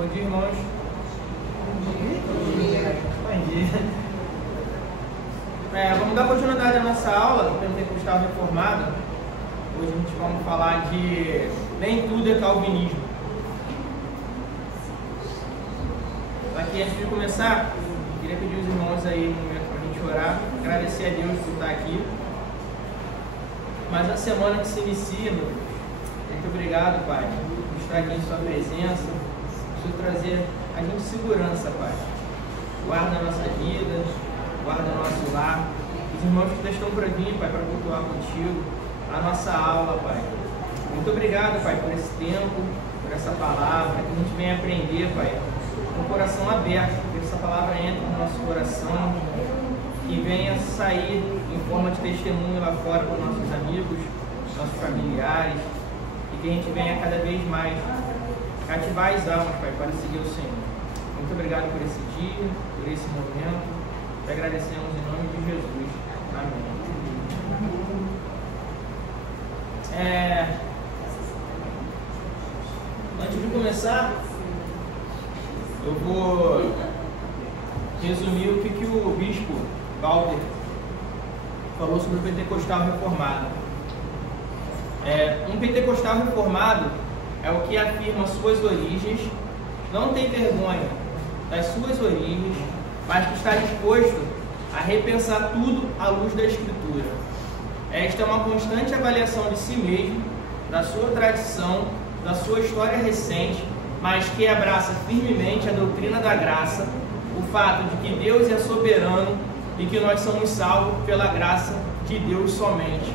Bom dia, irmãos. Bom dia. Vamos dar continuidade à nossa aula do Pentecostal Reformado. Hoje a gente vai falar de nem tudo é calvinismo. Aqui, antes de começar, queria pedir os irmãos aí um momento para a gente orar, agradecer a Deus por estar aqui. Mas a semana que se inicia, meu Deus, muito obrigado, Pai, por estar aqui em Sua presença, por trazer a gente segurança, Pai. Guarda a nossa vida, guarda o nosso lar. Os irmãos que estão por vir, Pai, para cultuar contigo, a nossa aula, Pai. Muito obrigado, Pai, por esse tempo, por essa palavra, que a gente venha aprender, Pai, com o coração aberto, que essa palavra entre no nosso coração, que venha sair em forma de testemunho lá fora para os nossos amigos, nossos familiares, e que a gente venha cada vez mais cativar as almas, Pai, para seguir o Senhor. Muito obrigado por esse dia, por esse momento. Te agradecemos em nome de Jesus. Amém. Antes de começar, eu vou resumir o que o bispo Walter falou sobre o pentecostal reformado. Um pentecostal reformado é o que afirma suas origens, não tem vergonha das suas origens, mas que está disposto a repensar tudo à luz da Escritura. Esta é uma constante avaliação de si mesmo, da sua tradição, da sua história recente, mas que abraça firmemente a doutrina da graça, o fato de que Deus é soberano e que nós somos salvos pela graça de Deus somente.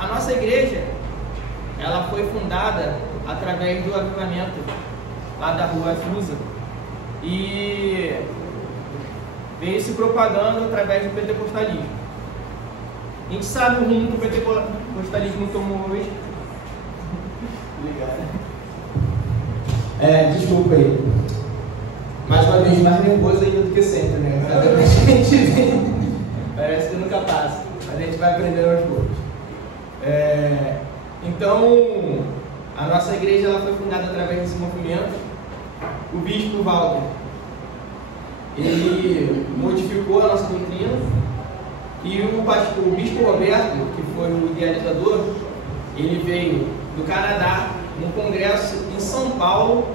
A nossa igreja, ela foi fundada através do avivamento lá da rua Azusa e veio se propagando através do pentecostalismo. A gente sabe o rumo que o pentecostalismo tomou hoje. Obrigado. Desculpa aí. Mais uma vez, mais nervoso ainda do que sempre, né? A gente parece que nunca passa. A gente vai aprendendo aos poucos. Então, a nossa igreja ela foi fundada através desse movimento. O bispo Walter, ele modificou a nossa doutrina, e o bispo Roberto, que foi o idealizador, ele veio do Canadá, num congresso em São Paulo,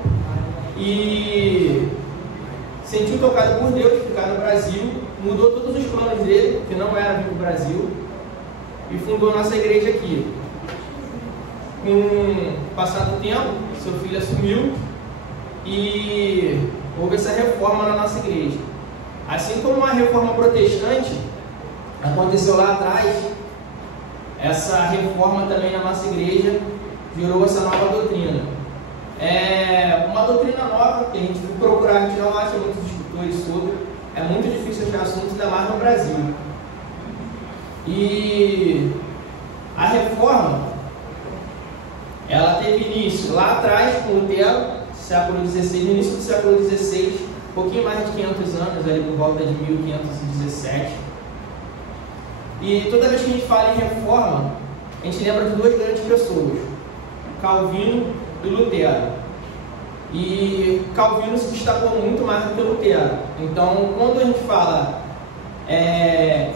e sentiu tocado por Deus de ficar no Brasil, mudou todos os planos dele, que não era vir para o Brasil, e fundou a nossa igreja aqui. Com o passar do tempo, seu filho assumiu e houve essa reforma na nossa igreja. Assim como a reforma protestante aconteceu lá atrás, essa reforma também na nossa igreja gerou essa nova doutrina. Uma doutrina nova que a gente vai procurar, a gente não acha muitos escritores sobre, é muito difícil achar assuntos, ainda mais no Brasil. E a reforma, ela teve início lá atrás com Lutero, século XVI, no início do século XVI, um pouquinho mais de 500 anos, ali por volta de 1517. E toda vez que a gente fala em reforma, a gente lembra de duas grandes pessoas, Calvino e Lutero. E Calvino se destacou muito mais do que Lutero. Então, quando a gente fala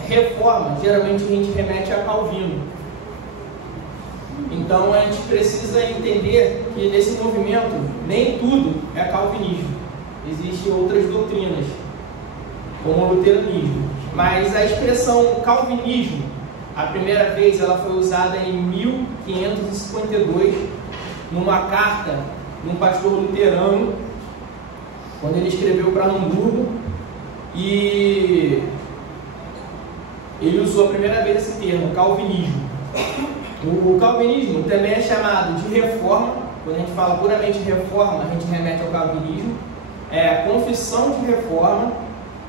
reforma, geralmente a gente remete a Calvino. Então, a gente precisa entender que nesse movimento, nem tudo é calvinismo. Existem outras doutrinas, como o luteranismo. Mas a expressão calvinismo, a primeira vez ela foi usada em 1552, numa carta de um pastor luterano, quando ele escreveu para Hamburgo, e ele usou a primeira vez esse termo, calvinismo. O calvinismo também é chamado de reforma. Quando a gente fala puramente reforma, a gente remete ao calvinismo. Confissão de reforma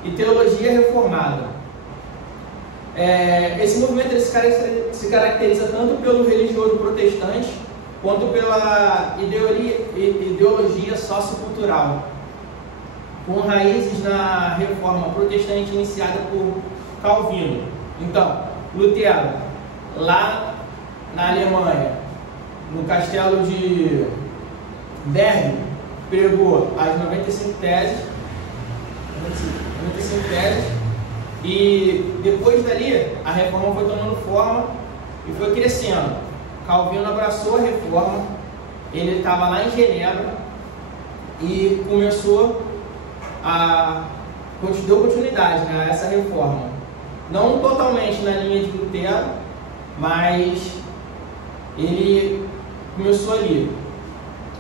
e teologia reformada. Esse movimento ele se caracteriza tanto pelo religioso protestante quanto pela ideologia sociocultural, com raízes na reforma protestante iniciada por Calvino. Então, Lutero, lá na Alemanha, no castelo de Berg pregou as 95 teses, e depois dali a reforma foi tomando forma e foi crescendo. Calvino abraçou a reforma, ele estava lá em Genebra e começou deu continuidade, né, a essa reforma. Não totalmente na linha de Lutero, mas ele começou ali.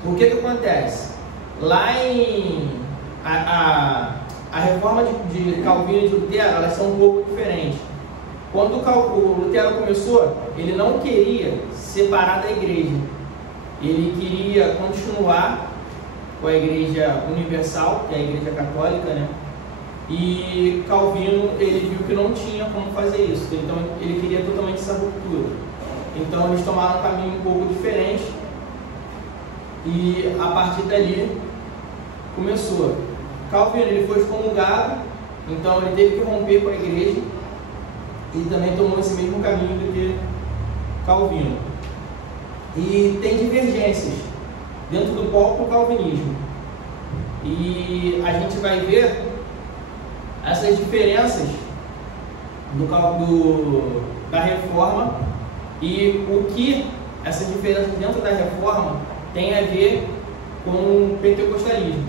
O que acontece? Lá a reforma de Calvino e de Lutero, elas são um pouco diferentes. Quando o Lutero começou, ele não queria separar da igreja. Ele queria continuar com a igreja universal, que é a igreja católica, né? E Calvino, ele viu que não tinha como fazer isso. Então ele queria totalmente essa ruptura. Então eles tomaram um caminho um pouco diferente. E a partir dali começou. Calvino, ele foi excomungado, então ele teve que romper com a igreja e também tomou esse mesmo caminho do que Calvino. E tem divergências dentro do próprio calvinismo. E a gente vai ver essas diferenças da reforma e o que essas diferenças dentro da reforma tem a ver com o pentecostalismo.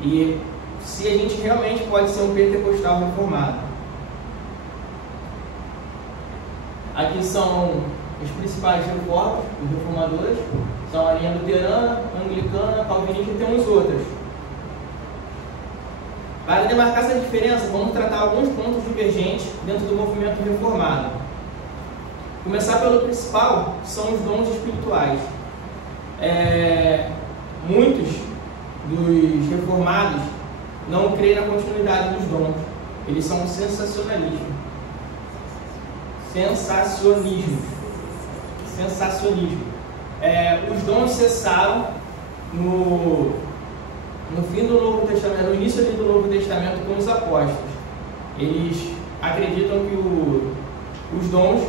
E se a gente realmente pode ser um pentecostal reformado. Aqui são os principais reformas, os reformadores, são a linha luterana, anglicana, calvinista e tem uns outros. Para demarcar essa diferença, vamos tratar alguns pontos divergentes dentro do movimento reformado. Começar pelo principal, que são os dons espirituais. Muitos dos reformados não creem na continuidade dos dons. Eles são sensacionismo. Os dons cessaram no fim do Novo Testamento, no início do Novo Testamento com os apóstolos. Eles acreditam que os dons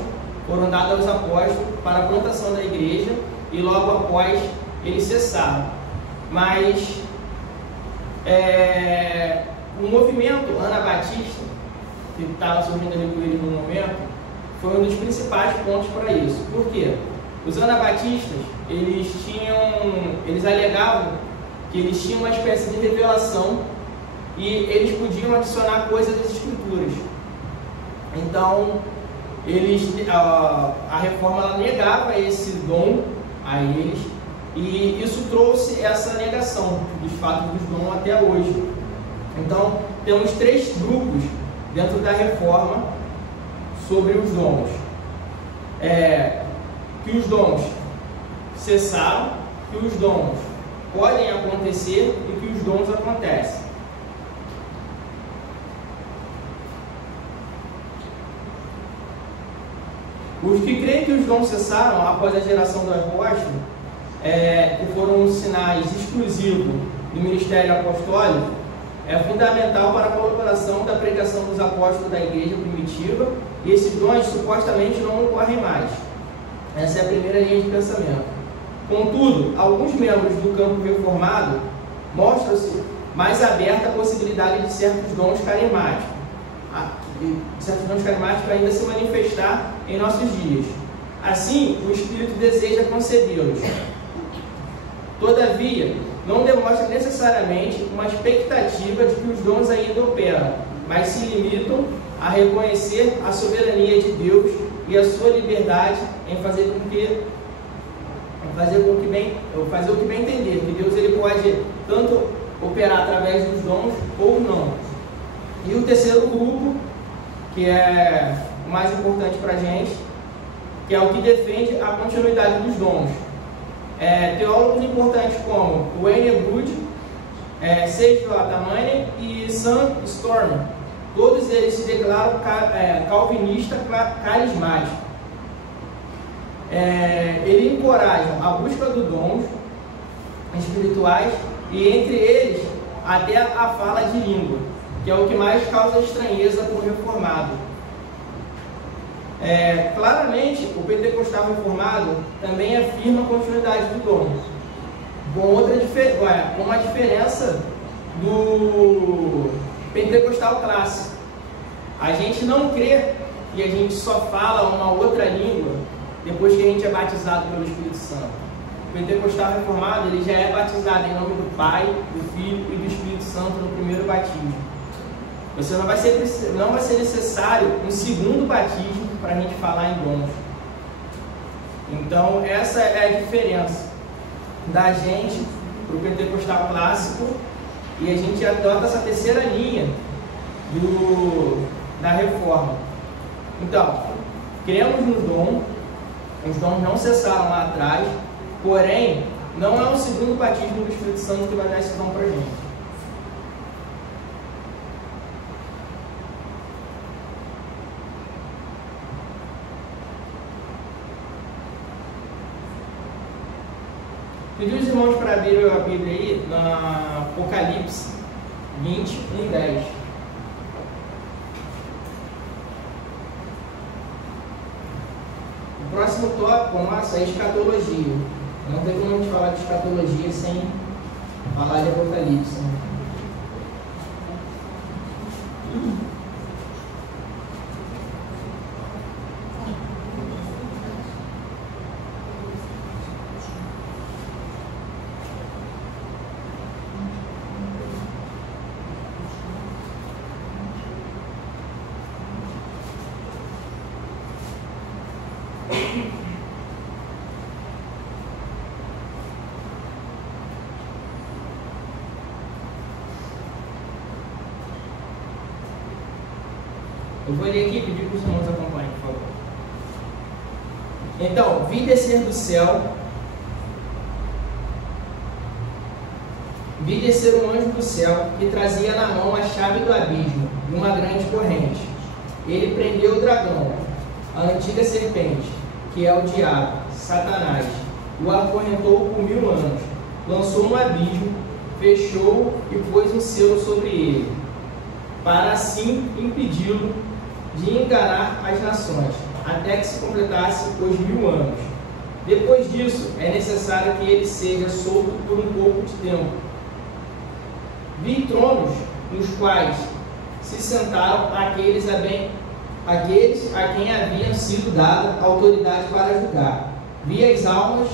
foram dados aos apóstolos para a plantação da igreja e logo após eles cessaram. Mas o movimento anabatista, que estava surgindo ali com ele no momento, foi um dos principais pontos para isso. Por quê? Os anabatistas, eles alegavam que eles tinham uma espécie de revelação e eles podiam adicionar coisas das escrituras. Então, a reforma ela negava esse dom a eles e isso trouxe essa negação dos fatos dos dons até hoje. Então, temos 3 grupos dentro da reforma sobre os dons. Que os dons cessaram, que os dons podem acontecer e que os dons acontecem. Os que creem que os dons cessaram após a geração do apóstolo, que foram sinais exclusivos do ministério apostólico, é fundamental para a colaboração da pregação dos apóstolos da igreja primitiva, e esses dons supostamente não ocorrem mais. Essa é a primeira linha de pensamento. Contudo, alguns membros do campo reformado mostram-se mais abertos à possibilidade de certos dons carismáticos, ainda se manifestar em nossos dias. Assim, o Espírito deseja concebê-los. Todavia, não demonstra necessariamente uma expectativa de que os dons ainda operam, mas se limitam a reconhecer a soberania de Deus e a sua liberdade em fazer o que bem entender, que Deus ele pode tanto operar através dos dons ou não. E o terceiro grupo, que é o mais importante para a gente, que é o que defende a continuidade dos dons. Teólogos importantes como Wayne Grudem, C.J. Manning e Sam Storm, todos eles se declaram calvinista carismático. Ele encoraja a busca dos dons espirituais e entre eles até a fala de língua, que é o que mais causa estranheza para o reformado. Claramente, o pentecostal reformado também afirma a continuidade do dom. com uma diferença do pentecostal clássico. A gente não crê que a gente só fala uma outra língua depois que a gente é batizado pelo Espírito Santo. O pentecostal reformado, ele já é batizado em nome do Pai, do Filho e do Espírito Santo no primeiro batismo. Não vai ser necessário um segundo batismo para a gente falar em dons. Então, essa é a diferença da gente para o pentecostal clássico, e a gente adota essa terceira linha da reforma. Então, cremos no dom, os dons não cessaram lá atrás, porém, não é o segundo batismo do Espírito Santo que vai dar esse dom para a gente. Pedi os irmãos para abrir a Bíblia aí, na Apocalipse 20:10. O próximo tópico nosso é escatologia. Não tem como a gente falar de escatologia sem falar de Apocalipse. Eu vou ler aqui e pedir que os irmãos acompanhem, por favor. Então, vi descer do céu, vi descer um anjo do céu que trazia na mão a chave do abismo e uma grande corrente. Ele prendeu o dragão, a antiga serpente, que é o diabo, Satanás, o acorrentou por 1000 anos, lançou no abismo, fechou e pôs um selo sobre ele, para assim impedi-lo de enganar as nações, até que se completasse os 1000 anos. Depois disso, é necessário que ele seja solto por um pouco de tempo. Vi tronos nos quais se sentaram aqueles a quem havia sido dada autoridade para julgar. Vi as almas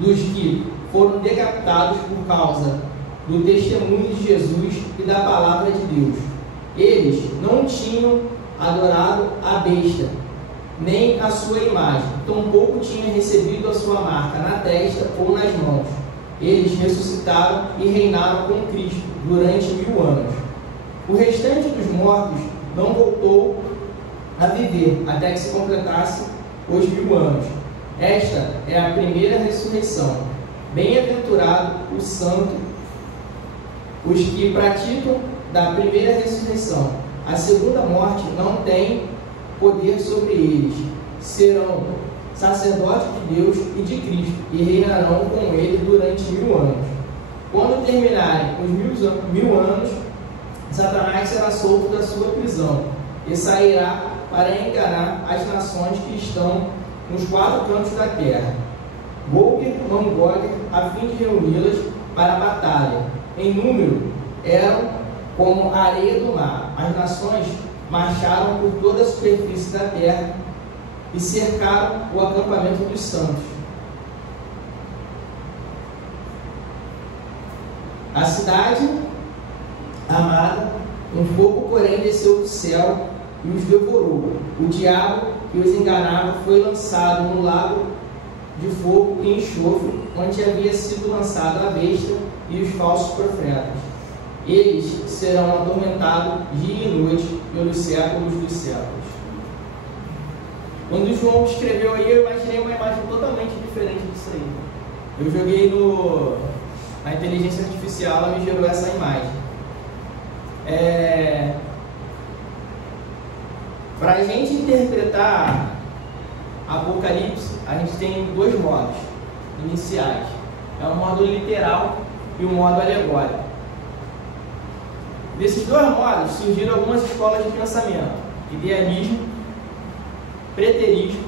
dos que foram decapitados por causa do testemunho de Jesus e da palavra de Deus. Eles não tinham adorado a besta, nem a sua imagem, tampouco tinham recebido a sua marca na testa ou nas mãos. Eles ressuscitaram e reinaram com Cristo durante 1000 anos. O restante dos mortos não voltou a viver até que se completasse os 1000 anos. Esta é a primeira ressurreição. Bem-aventurado o santo, os que praticam da primeira ressurreição. A segunda morte não tem poder sobre eles. Serão sacerdotes de Deus e de Cristo e reinarão com ele durante 1000 anos. Quando terminarem os 1000 anos, Satanás será solto da sua prisão e sairá para enganar as nações que estão nos 4 cantos da terra, Gog e Magog, a fim de reuni-las para a batalha. Em número, eram como a areia do mar. As nações marcharam por toda a superfície da terra e cercaram o acampamento dos santos. A cidade amada, um fogo, porém, desceu do céu e os devorou. O diabo que os enganava foi lançado no lago de fogo e enxofre, onde havia sido lançado a besta e os falsos profetas. Eles serão atormentados dia e noite pelos séculos dos séculos. Quando o João escreveu aí, eu imaginei uma imagem totalmente diferente disso aí. Eu joguei na inteligência artificial, ela me gerou essa imagem. Para a gente interpretar Apocalipse, a gente tem 2 modos iniciais. É o modo literal e o modo alegórico. Desses 2 modos surgiram algumas escolas de pensamento: idealismo, preterismo,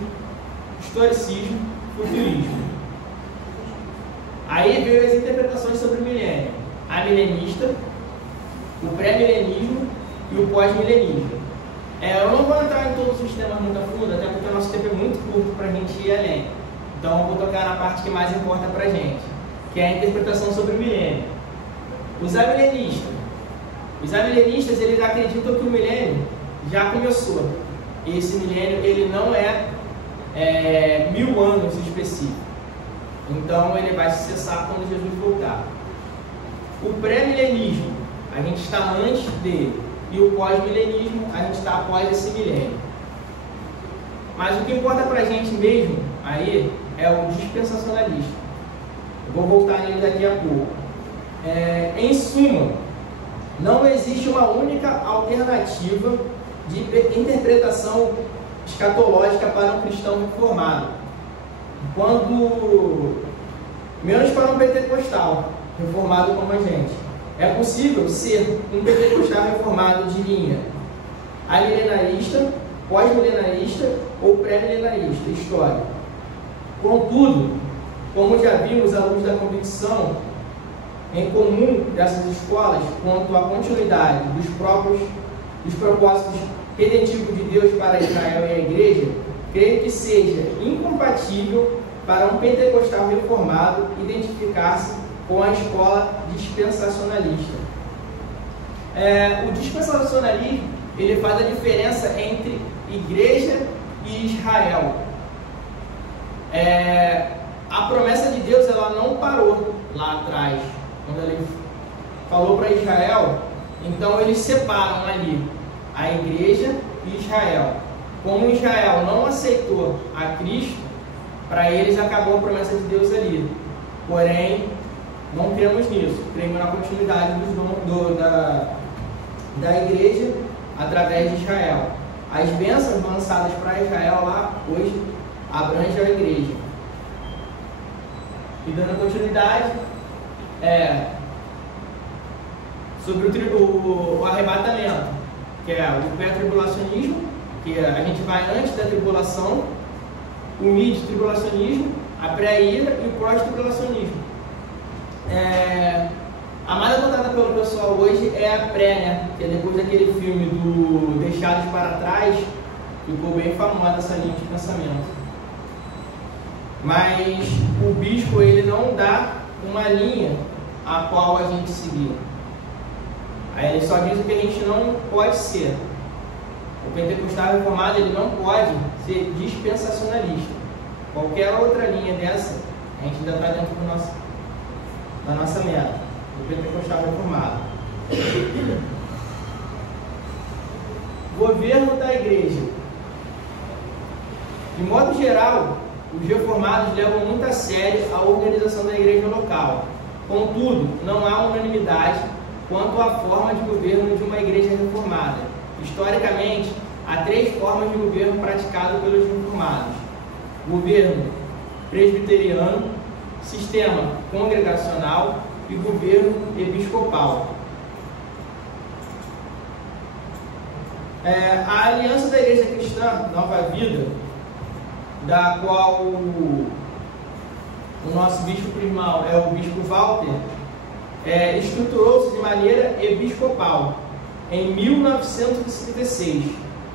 historicismo, futurismo. Aí interpretações sobre o milênio: a milenista, o pré-milenismo e o pós-milenismo. Eu não vou entrar em todos os temas muito a fundo, até porque o nosso tempo é muito curto para a gente ir além. Então eu vou tocar na parte que mais importa para a gente, que é a interpretação sobre o milênio. Os amilenistas, eles acreditam que o milênio já começou. Esse milênio ele não é 1000 anos específico. Então ele vai se cessar quando Jesus voltar. O pré-milenismo, a gente está antes dele. E o pós-milenismo, a gente está após esse milênio. Mas o que importa para a gente mesmo aí é o dispensacionalista. Eu vou voltar nele daqui a pouco. Em suma, não existe uma única alternativa de interpretação escatológica para um cristão reformado, menos para um pentecostal reformado como a gente. É possível ser um pentecostal reformado de linha amilenarista, pós-milenarista ou pré-milenarista histórico. Contudo, como já vimos à luz da convicção em comum dessas escolas quanto à continuidade dos propósitos redentivos de Deus para Israel e a Igreja, creio que seja incompatível para um pentecostal reformado identificar-se com a escola dispensacionalista. O dispensacionalismo ele faz a diferença entre Igreja e Israel. A promessa de Deus ela não parou lá atrás, quando ele falou para Israel. Então eles separam ali a Igreja e Israel. Como Israel não aceitou a Cristo, para eles acabou a promessa de Deus ali. Porém, não cremos nisso, cremos na continuidade da Igreja através de Israel. As bênçãos lançadas para Israel lá, hoje, abrangem a Igreja. E dando continuidade, sobre o arrebatamento, que é o pré-tribulacionismo, que a gente vai antes da tribulação, o mid-tribulacionismo, a pré-ira e o pós-tribulacionismo. A mais adotada pelo pessoal hoje é a pré, né? Que é depois daquele filme do Deixados para Trás, ficou bem famosa essa linha de pensamento. Mas o bispo ele não dá uma linha a qual a gente seguir. Aí ele só diz o que a gente não pode ser. O pentecostal reformado ele não pode ser dispensacionalista. Qualquer outra linha dessa, a gente ainda está dentro da nossa meta, do pentecostal reformado. Governo da Igreja. De modo geral, os reformados levam muito a sério a organização da igreja local. Contudo, não há unanimidade quanto à forma de governo de uma igreja reformada. Historicamente, há 3 formas de governo praticado pelos reformados: governo presbiteriano, sistema congregacional e governo episcopal. A Aliança da Igreja Cristã Nova Vida, da qual o nosso bispo primal é o bispo Walter, estruturou-se de maneira episcopal em 1976,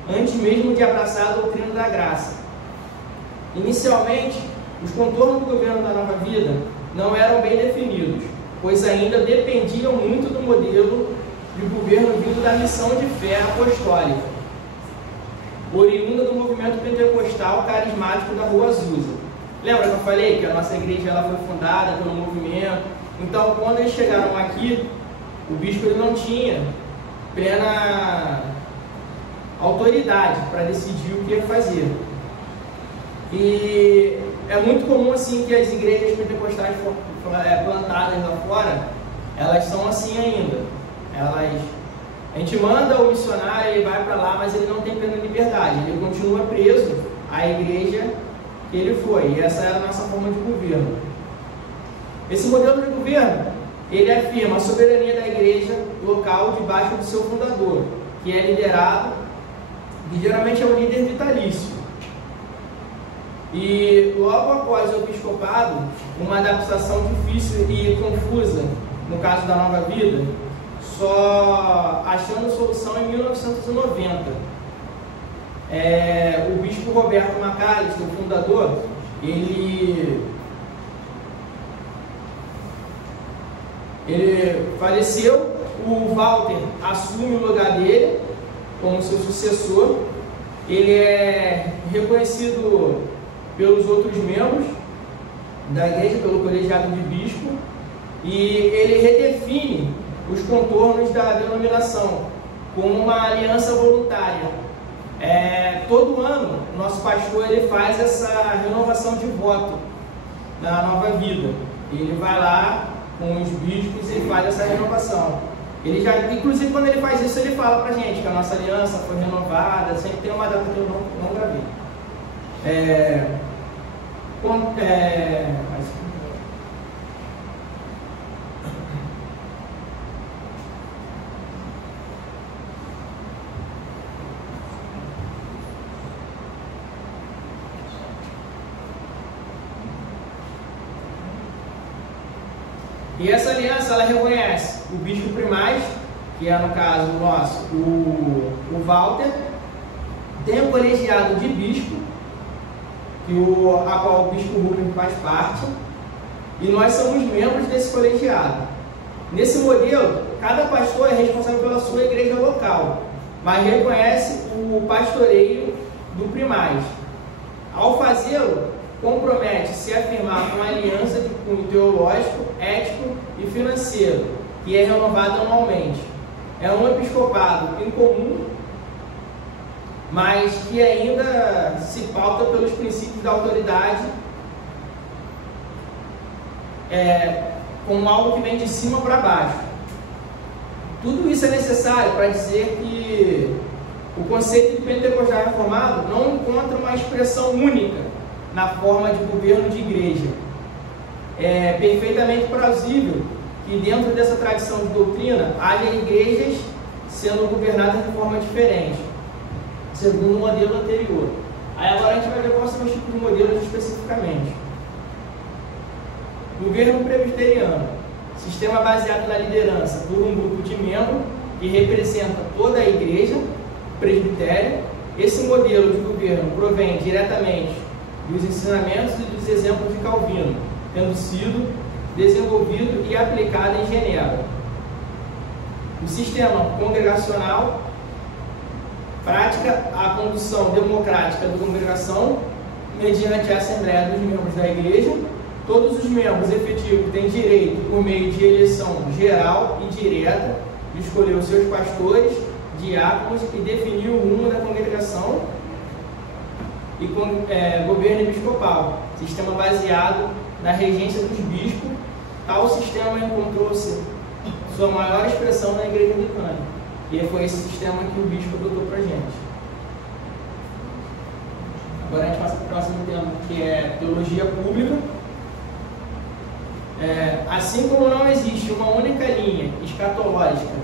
antes mesmo de abraçar a doutrina da graça. Inicialmente, os contornos do governo da Nova Vida não eram bem definidos, pois ainda dependiam muito do modelo de governo vindo da missão de fé apostólica, oriunda do movimento pentecostal carismático da Rua Azusa. Lembra que eu falei que a nossa igreja ela foi fundada pelo movimento? Então, quando eles chegaram aqui, o bispo ele não tinha plena autoridade para decidir o que ia fazer. E é muito comum assim que as igrejas pentecostais plantadas lá fora, elas são assim ainda. A gente manda o missionário, ele vai para lá, mas ele não tem plena liberdade, ele continua preso à igreja que ele foi, e essa é a nossa forma de governo. Esse modelo de governo, ele afirma a soberania da igreja local debaixo do seu fundador, que é liderado, e geralmente é um líder vitalício. E logo após o episcopado, uma adaptação difícil e confusa, no caso da Nova Vida, só achando solução em 1990. O bispo Roberto Macalister, o fundador, ele faleceu, o Walter assume o lugar dele como seu sucessor. Ele é reconhecido pelos outros membros da igreja, pelo colegiado de bispo, e ele redefine os contornos da denominação como uma aliança voluntária. Todo ano, nosso pastor ele faz essa renovação de voto na Nova Vida. Ele vai lá com os bispos e faz essa renovação. Ele já, inclusive, quando ele faz isso, ele fala pra gente que a nossa aliança foi renovada. Sempre tem uma data que eu não gravei. E essa aliança, ela reconhece o bispo primaz, que é no caso nosso, o Walter, tem o colegiado de bispo, a qual o bispo Rubens faz parte, e nós somos membros desse colegiado. Nesse modelo, cada pastor é responsável pela sua igreja local, mas reconhece o pastoreio do primaz. Ao fazê-lo, compromete se a afirmar uma aliança de cunho teológico, ético e financeiro, que é renovada anualmente. É um episcopado incomum, mas que ainda se pauta pelos princípios da autoridade, como algo que vem de cima para baixo. Tudo isso é necessário para dizer que o conceito de pentecostal reformado não encontra uma expressão única na forma de governo de igreja. É perfeitamente plausível que dentro dessa tradição de doutrina haja igrejas sendo governadas de forma diferente, segundo o modelo anterior. Aí agora a gente vai ver quais são os tipos de modelos especificamente. Governo presbiteriano, sistema baseado na liderança por um grupo de membros que representa toda a igreja, presbitério. Esse modelo de governo provém diretamente dos ensinamentos e dos exemplos de Calvino, tendo sido desenvolvido e aplicado em Genebra. O sistema congregacional prática a condução democrática da congregação mediante a Assembleia dos membros da Igreja. Todos os membros efetivos têm direito, por meio de eleição geral e direta, de escolher os seus pastores, diáconos e definir o rumo da congregação. E governo episcopal, sistema baseado na regência dos bispos. Tal sistema encontrou-se sua maior expressão na Igreja Anglicana, e foi esse sistema que o bispo adotou para a gente. Agora a gente passa para o próximo tema, que é teologia pública. Assim como não existe uma única linha escatológica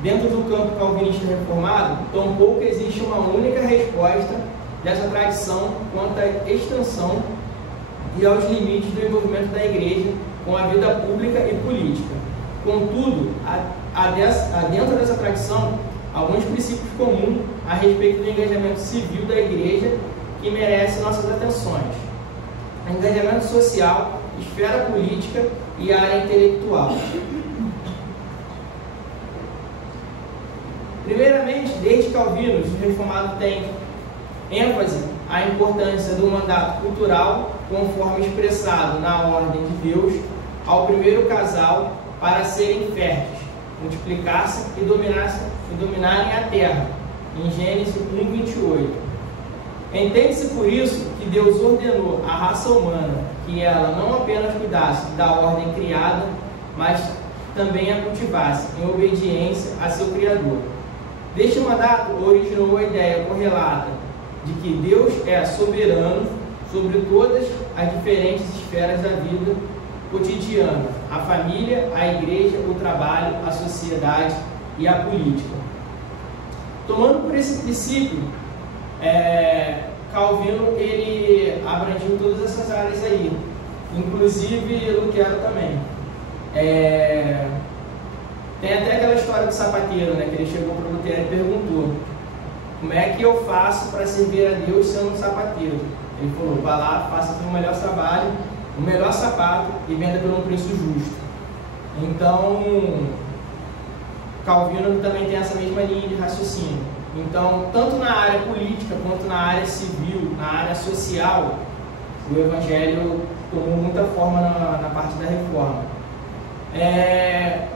dentro do campo calvinista reformado, tampouco existe uma única resposta dessa tradição quanto à extensão e aos limites do envolvimento da igreja com a vida pública e política. Contudo, há dentro dessa tradição alguns princípios comuns a respeito do engajamento civil da igreja que merecem nossas atenções: engajamento social, esfera política e área intelectual. Primeiramente, desde Calvino, os reformados têm ênfase à importância do mandato cultural, conforme expressado na ordem de Deus ao primeiro casal para serem férteis, multiplicar-se e dominarem a terra, em Gênesis 1:28. Entende-se por isso que Deus ordenou à raça humana que ela não apenas cuidasse da ordem criada, mas também a cultivasse em obediência a seu Criador. Deste mandato originou a ideia correlata de que Deus é soberano sobre todas as diferentes esferas da vida cotidiana: a família, a igreja, o trabalho, a sociedade e a política. Tomando por esse princípio, Calvino ele abrangiu todas essas áreas aí, inclusive Lutero também. Tem até aquela história do sapateiro, né, que ele chegou para Lutero e perguntou: como é que eu faço para servir a Deus sendo um sapateiro? Ele falou: vá lá, faça o melhor trabalho, o melhor sapato e venda por um preço justo. Então, Calvino também tem essa mesma linha de raciocínio. Então, tanto na área política quanto na área civil, na área social, o Evangelho tomou muita forma na parte da reforma.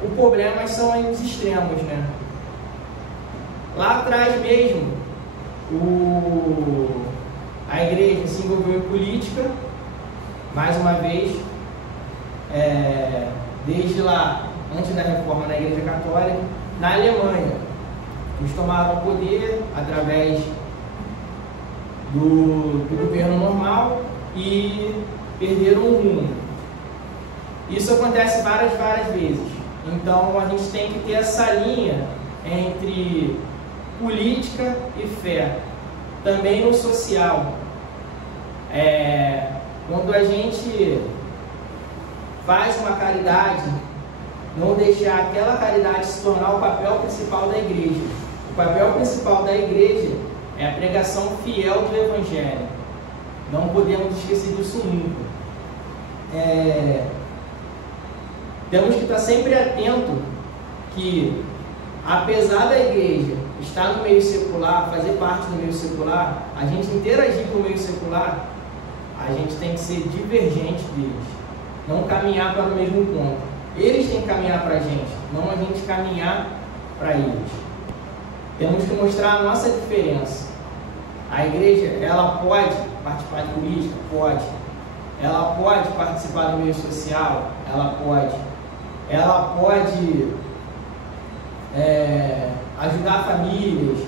O problema são aí os extremos, né? Lá atrás mesmo, a igreja se envolveu em política, mais uma vez, desde lá, antes da reforma na Igreja Católica. Na Alemanha, eles tomaram o poder através do governo normal e perderam o rumo. Isso acontece várias vezes. Então a gente tem que ter essa linha entre política e fé. Também no social. Quando a gente faz uma caridade, não deixar aquela caridade se tornar o papel principal da igreja. O papel principal da igreja é a pregação fiel do Evangelho. Não podemos esquecer disso nunca. Temos que estar sempre atento que, apesar da igreja estar no meio secular, fazer parte do meio secular, a gente interagir com o meio secular, a gente tem que ser divergente deles, não caminhar para o mesmo ponto. Eles têm que caminhar para a gente, não a gente caminhar para eles. Temos que mostrar a nossa diferença. A igreja, ela pode participar de política? Pode. Ela pode participar do meio social? Ela pode. Ela pode ajudar famílias?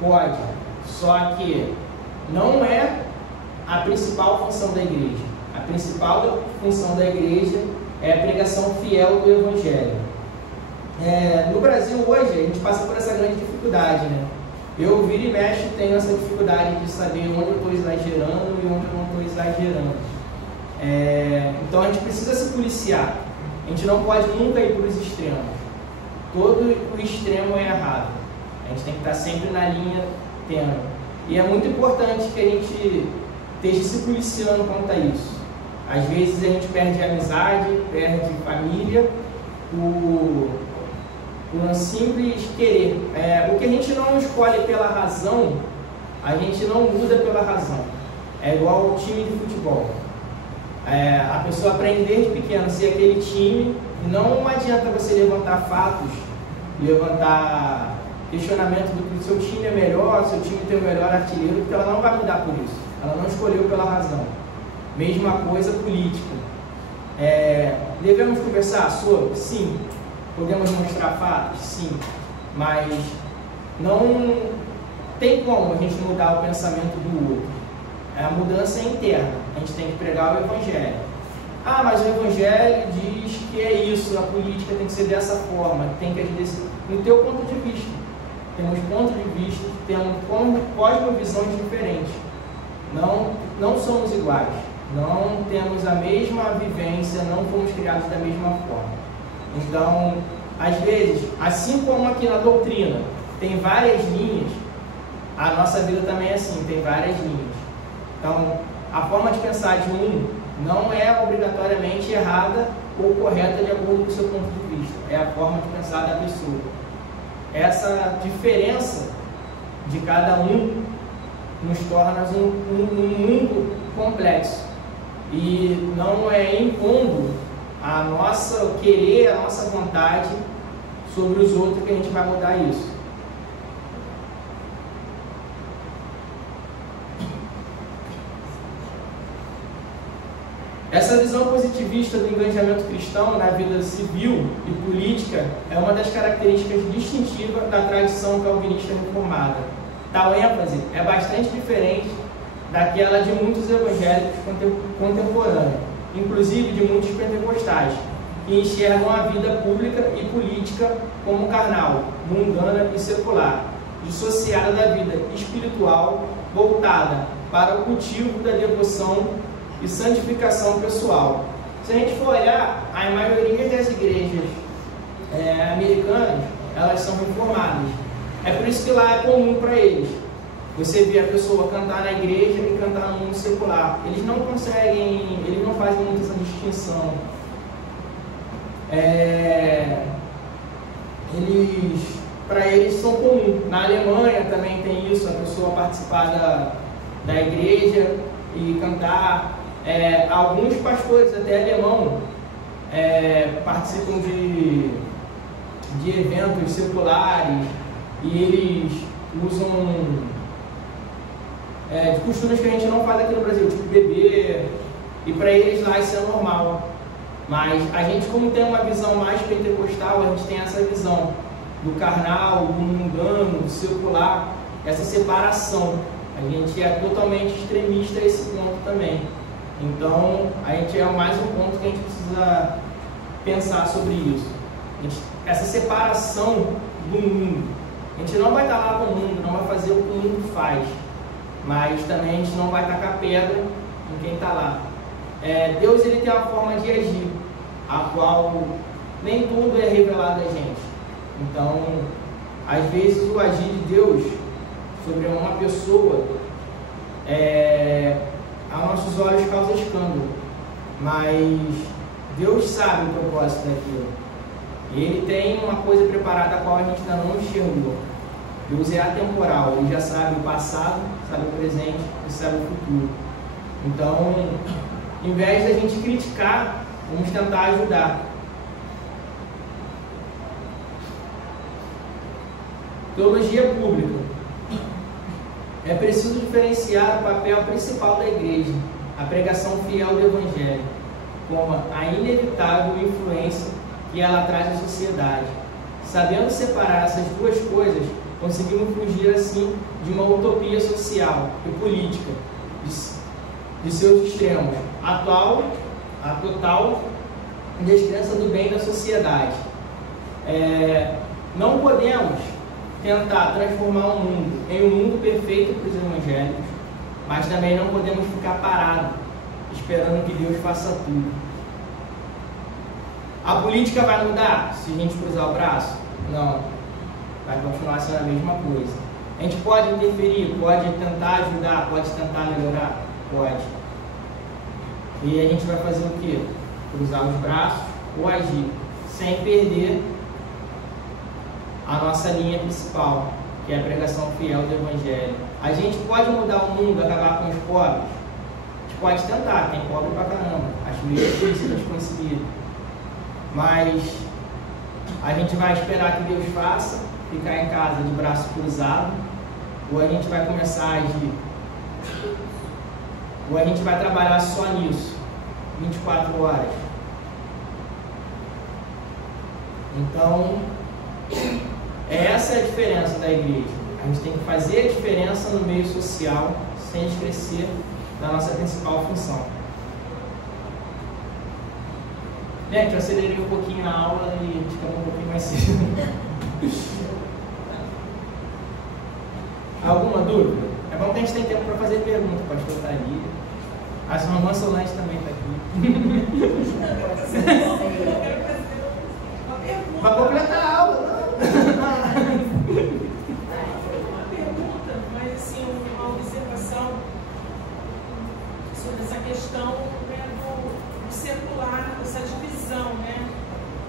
Pode. Só que não é a principal função da igreja. A principal função da igreja é a pregação fiel do Evangelho. No Brasil hoje, a gente passa por essa grande dificuldade, né? Eu, vira e mexe, tenho essa dificuldade de saber onde eu estou exagerando e onde eu não estou exagerando. Então a gente precisa se policiar. A gente não pode nunca ir para os extremos. Todo o extremo é errado. A gente tem que estar sempre na linha tênue. E é muito importante que a gente esteja se policiando quanto a isso. Às vezes a gente perde amizade, perde família, por um simples querer. O que a gente não escolhe pela razão, a gente não muda pela razão. É igual o time de futebol. A pessoa aprende desde pequeno a ser aquele time, e não adianta você levantar fatos, levantar questionamento do que o seu time é melhor, seu time tem o melhor artilheiro, porque ela não vai mudar por isso. Ela não escolheu pela razão. Mesma coisa política. Devemos conversar sobre? Sim. Podemos mostrar fatos? Sim. Mas não tem como a gente mudar o pensamento do outro. A mudança é interna. A gente tem que pregar o Evangelho. Ah, mas o Evangelho diz que é isso, a política tem que ser dessa forma, tem que agir desse... No teu ponto de vista. Temos pontos de vista, temos cosmovisões diferentes. Não somos iguais. Não temos a mesma vivência, não fomos criados da mesma forma. Então, às vezes, assim como aqui na doutrina tem várias linhas, a nossa vida também é assim, tem várias linhas. Então, a forma de pensar de um não é obrigatoriamente errada ou correta de acordo com o seu ponto de vista. É a forma de pensar da pessoa. Essa diferença de cada um nos torna um mundo complexo. E não é impondo a nossa querer, a nossa vontade sobre os outros que a gente vai mudar isso. Essa visão positivista do engajamento cristão na vida civil e política é uma das características distintivas da tradição calvinista reformada. Tal ênfase é bastante diferente daquela de muitos evangélicos contemporâneos, inclusive de muitos pentecostais, que enxergam a vida pública e política como carnal, mundana e secular, dissociada da vida espiritual, voltada para o cultivo da devoção e santificação pessoal. Se a gente for olhar, a maioria das igrejas americanas, elas são reformadas. É por isso que lá é comum para eles você vê a pessoa cantar na igreja e cantar no mundo secular. Eles não conseguem, eles não fazem muito essa distinção. Para eles são comum. Na Alemanha também tem isso, a pessoa participar da igreja e cantar. Alguns pastores, até alemão, participam de eventos seculares e eles usam de costumes que a gente não faz aqui no Brasil, tipo beber, e para eles lá isso é normal. Mas a gente, como tem uma visão mais pentecostal, a gente tem essa visão do carnal, do mundano, do secular, essa separação. A gente é totalmente extremista a esse ponto também. Então, a gente é mais um ponto que a gente precisa pensar sobre isso. Essa separação do mundo. A gente não vai estar lá com o mundo, não vai fazer o que o mundo faz. Mas também a gente não vai tacar pedra em quem está lá. Deus, ele tem uma forma de agir, a qual nem tudo é revelado a gente. Então, às vezes o agir de Deus sobre uma pessoa a nossos olhos causa escândalo, mas Deus sabe o propósito daquilo. E Ele tem uma coisa preparada a qual a gente ainda não enxergou. Deus é atemporal, Ele já sabe o passado, sabe o presente e sabe o futuro. Então, em vez de a gente criticar, vamos tentar ajudar. Teologia pública. É preciso diferenciar o papel principal da igreja, a pregação fiel do Evangelho, como a inevitável influência que ela traz à sociedade. Sabendo separar essas duas coisas, conseguimos fugir assim de uma utopia social e política, de seus extremos, a total descrença do bem da sociedade. Não podemos tentar transformar o mundo em um mundo perfeito para os evangélicos, mas também não podemos ficar parados esperando que Deus faça tudo. A política vai mudar se a gente cruzar o braço? Não. Vai continuar sendo a mesma coisa. A gente pode interferir, pode tentar ajudar, pode tentar melhorar? Pode. E a gente vai fazer o quê? Cruzar os braços ou agir, sem perder a nossa linha principal, que é a pregação fiel do Evangelho. A gente pode mudar o mundo, acabar com os pobres? A gente pode tentar, tem pobre pra caramba, acho meio difícil de conseguir. Mas a gente vai esperar que Deus faça, ficar em casa de braço cruzado, ou a gente vai começar a agir? Ou a gente vai trabalhar só nisso, 24 horas? Então, essa é a diferença da igreja. A gente tem que fazer a diferença no meio social sem esquecer da nossa principal função. Gente, eu acelerei um pouquinho na aula e a gente acabou um pouquinho mais cedo. Alguma dúvida? É bom que a gente tem tempo para fazer pergunta. Pode botar ali. A sua irmã Solange também está aqui. Para completar a aula. Uma pergunta, mas assim, uma observação sobre essa questão, né, do secular, essa divisão, né,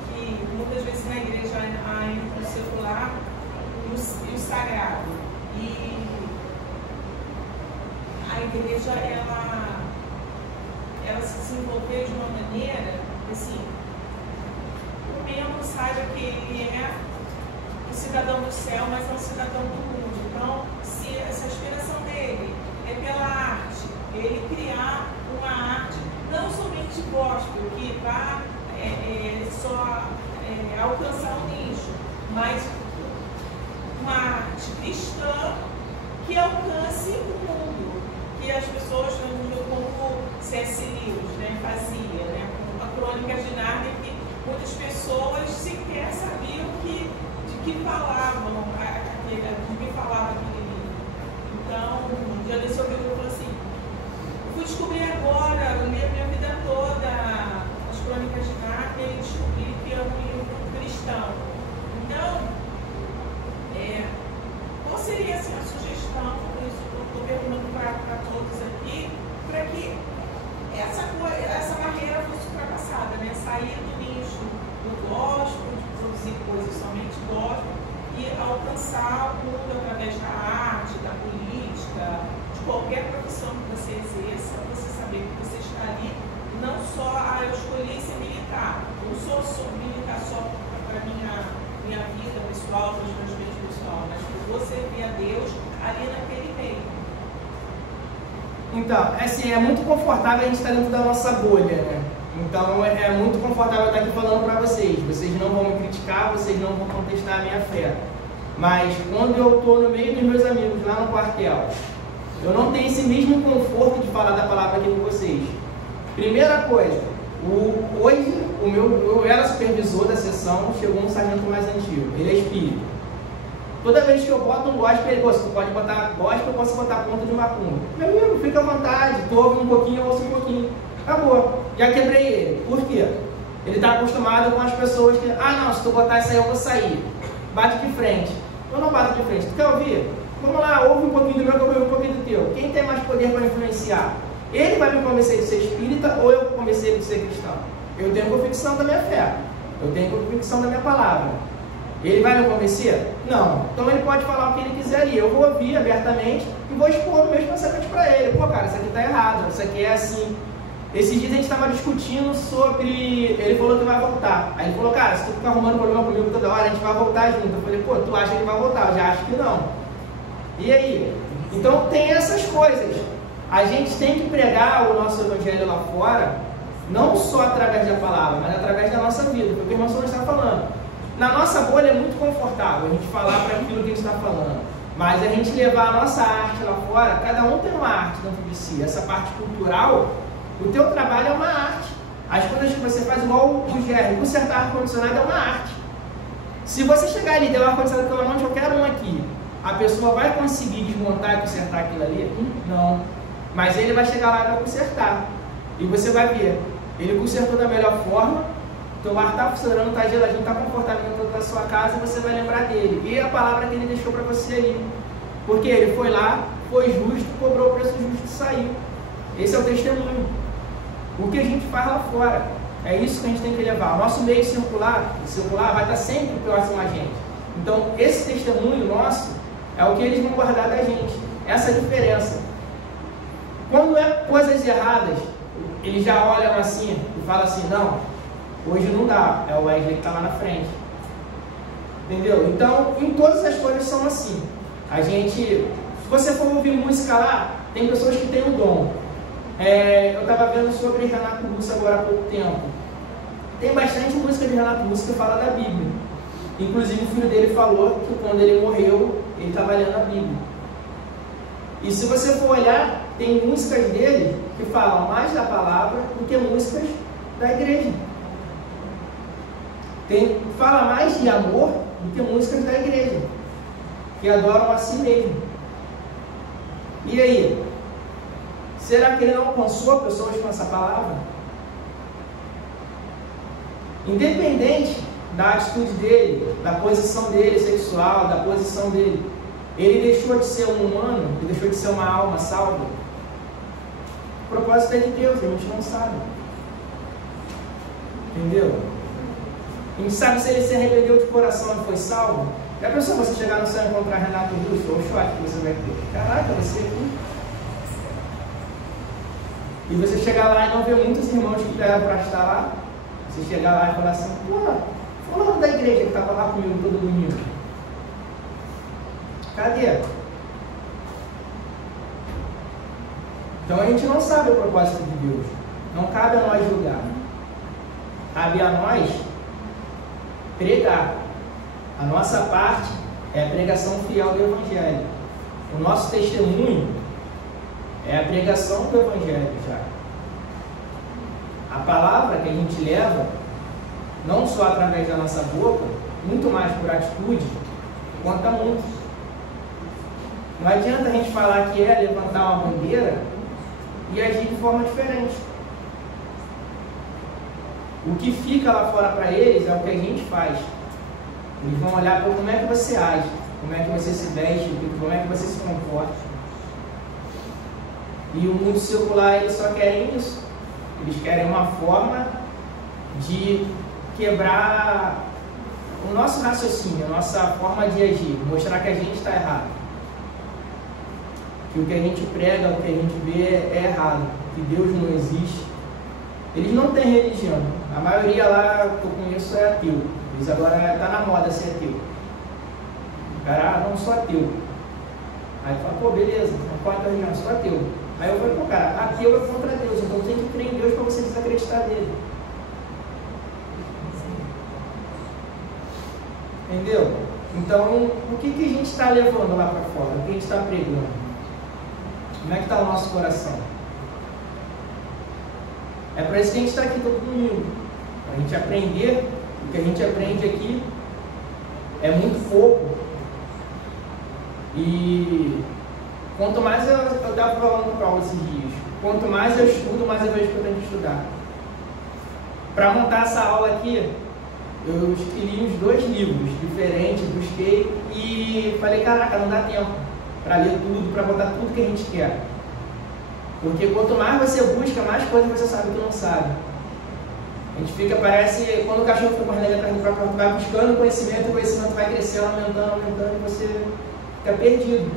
que muitas vezes na igreja há entre o secular e o sagrado. E a igreja, ela se desenvolveu de uma maneira, assim, o membro saiba que ele é um cidadão do céu, mas é um cidadão do mundo. Então, se essa inspiração dele é pela arte, ele criar uma arte, não somente gospel, que vá só alcançar um nicho, mas uma arte cristã que alcance o mundo, que as pessoas, como C.S. Lewis, né, fazia, né, com a Crônica de Nárnia, que muitas pessoas sequer sabiam de que falavam aquele livro. Então, um dia desse eu falei assim, fui descobrir agora, eu li a minha vida toda as Crônicas de Nárnia e descobri que é um livro cristão. Então, qual seria assim, a sugestão, isso eu estou perguntando para todos aqui, para que essa barreira fosse ultrapassada, né? Sair do nicho do gospel, de produzir coisas somente gospel, e alcançar o mundo através da arte, da política, de qualquer profissão que você exerça, você saber que você está ali, não só, eu escolhi ser militar, não sou militar só para minha vida pessoal, para os meus bens pessoal, mas que vou servir a Deus ali naquele meio. Então, assim, é muito confortável a gente estar dentro da nossa bolha, né? Então, é muito confortável estar aqui falando para vocês. Vocês não vão me criticar, vocês não vão contestar a minha fé. Mas, quando eu estou no meio dos meus amigos, lá no quartel, eu não tenho esse mesmo conforto de falar da palavra aqui com vocês. Primeira coisa, hoje, eu era supervisor da sessão, chegou um sargento mais antigo, ele é espírita. Toda vez que eu boto um gospel, ele gosta, tu pode botar gospel, eu posso botar a ponta de macumba. Meu amigo, fica à vontade, tu ouve um pouquinho, eu ouço um pouquinho. Acabou, já quebrei ele. Por quê? Ele está acostumado com as pessoas que, não, se tu botar isso aí eu vou sair. Bate de frente. Eu não bato de frente, tu quer ouvir? Vamos lá, ouve um pouquinho do meu, que eu ouvi um pouquinho do teu. Quem tem mais poder para influenciar? Ele vai me convencer de ser espírita ou eu vou convencer ele de ser cristão? Eu tenho convicção da minha fé, eu tenho convicção da minha palavra. Ele vai me convencer? Não. Então ele pode falar o que ele quiser ali. Eu vou ouvir abertamente e vou expor os meus pensamentos para ele. Pô, cara, isso aqui está errado, isso aqui é assim. Esses dias a gente estava discutindo sobre... Ele falou que vai voltar. Aí ele falou, cara, se tu ficar arrumando problema comigo toda hora, a gente vai voltar junto. Eu falei, pô, tu acha que vai voltar? Eu já acho que não. E aí? Então tem essas coisas. A gente tem que pregar o nosso evangelho lá fora, não só através da palavra, mas através da nossa vida. Porque o irmão Souza está falando. Na nossa bolha é muito confortável a gente falar para aquilo que a gente está falando. Mas a gente levar a nossa arte lá fora, cada um tem uma arte dentro de si. Essa parte cultural, o teu trabalho é uma arte. As coisas que você faz, igual o Jerry, consertar ar-condicionado é uma arte. Se você chegar ali e der um ar-condicionado pela mão, eu quero um aqui. A pessoa vai conseguir desmontar e consertar aquilo ali? Não. Mas ele vai chegar lá e vai consertar. E você vai ver, ele consertou da melhor forma. Então o ar está funcionando, está geladinho, está confortável dentro da sua casa e você vai lembrar dele. E a palavra que ele deixou para você aí. Porque ele foi lá, foi justo, cobrou o preço justo e saiu. Esse é o testemunho. O que a gente faz lá fora. É isso que a gente tem que levar. O nosso meio circular vai estar sempre próximo a gente. Então esse testemunho nosso é o que eles vão guardar da gente. Essa é a diferença. Quando é coisas erradas, eles já olham assim e falam assim, não, hoje não dá, é o Wesley que está lá na frente. Entendeu? Então, em todas as coisas são assim. A gente, se você for ouvir música lá, tem pessoas que têm um dom. Eu estava vendo sobre Renato Russo agora há pouco tempo. Tem bastante música de Renato Russo que fala da Bíblia. Inclusive o filho dele falou que quando ele morreu, ele estava lendo a Bíblia. E se você for olhar, tem músicas dele que falam mais da palavra do que músicas da igreja. Fala mais de amor do que músicas da igreja, que adoram a si mesmo. E aí? Será que ele não alcançou pessoas com essa palavra? Independente da atitude dele, da posição dele sexual, da posição dele, ele deixou de ser um humano, ele deixou de ser uma alma salva. O propósito é de Deus, a gente não sabe. Entendeu? A gente sabe se ele se arrependeu de coração e foi salvo. Já pensou você chegar no céu e encontrar Renato Russo? Ou o choque que você vai ter? Caraca, você aqui. E você chegar lá e não ver muitos irmãos que deram para estar lá. Você chegar lá e falar assim, pô, fulano da igreja que estava lá comigo todo domingo. Cadê? Então a gente não sabe o propósito de Deus. Não cabe a nós julgar. Cabe a nós pregar. A nossa parte é a pregação fiel do Evangelho. O nosso testemunho é a pregação do Evangelho já. A palavra que a gente leva, não só através da nossa boca, muito mais por atitude, conta muito. Não adianta a gente falar que é levantar uma bandeira e agir de forma diferente. O que fica lá fora para eles é o que a gente faz. Eles vão olhar para como é que você age, como é que você se veste, como é que você se comporta. E o mundo secular, eles só querem isso. Eles querem uma forma de quebrar o nosso raciocínio, a nossa forma de agir, mostrar que a gente está errado. Que o que a gente prega, o que a gente vê é errado, que Deus não existe. Eles não têm religião. A maioria lá que eu conheço é ateu. Eles agora está na moda ser ateu. O cara, não sou ateu. Aí fala, pô, beleza, qual é a tua religião? Sou ateu. Aí eu falei, pô, cara, ateu é contra Deus, então tem que crer em Deus para você desacreditar dele. Entendeu? Então, o que a gente está levando lá para fora? O que a gente está pregando? Como é que está o nosso coração? É para isso que a gente está aqui todo domingo. Para a gente aprender. O que a gente aprende aqui é muito pouco. E quanto mais eu estava falando com o Paulo esses dias, quanto mais eu estudo, mais eu vejo que eu tenho que estudar. Para montar essa aula aqui, eu escolhi uns 2 livros diferentes, busquei e falei, caraca, não dá tempo para ler tudo, para botar tudo que a gente quer. Porque quanto mais você busca, mais coisas você sabe que não sabe. A gente fica, parece, quando o cachorro fica correndo atrás do próprio, vai buscando conhecimento, o conhecimento vai crescendo, aumentando, e você fica perdido.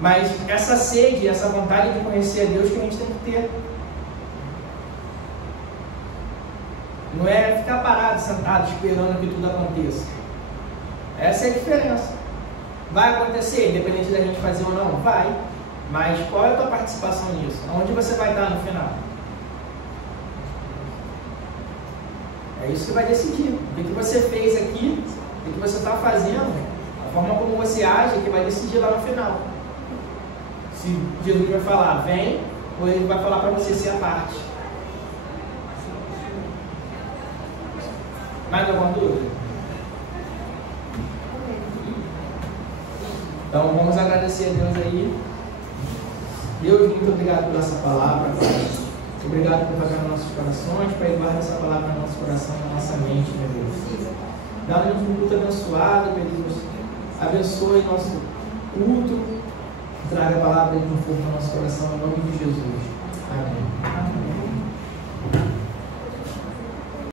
Mas essa sede, essa vontade de conhecer a Deus que a gente tem que ter. Não é ficar parado, sentado, esperando que tudo aconteça. Essa é a diferença. Vai acontecer, independente da gente fazer ou não? Vai. Mas qual é a tua participação nisso? Onde você vai estar no final? É isso que vai decidir. O que você fez aqui, o que você está fazendo, a forma como você age é que vai decidir lá no final. Se Jesus vai falar, vem, ou ele vai falar para você ser a parte. Mais alguma dúvida? Então vamos agradecer a Deus aí. Deus, muito obrigado por essa palavra, Pai. Obrigado por tocar nos nossos corações, Pai. Guarda essa palavra no nosso coração, na nossa mente, meu Deus. Dá-nos um culto abençoado, meu Deus. Abençoe nosso culto. Traga a palavra de conforto no nosso coração, em nome de Jesus. Amém.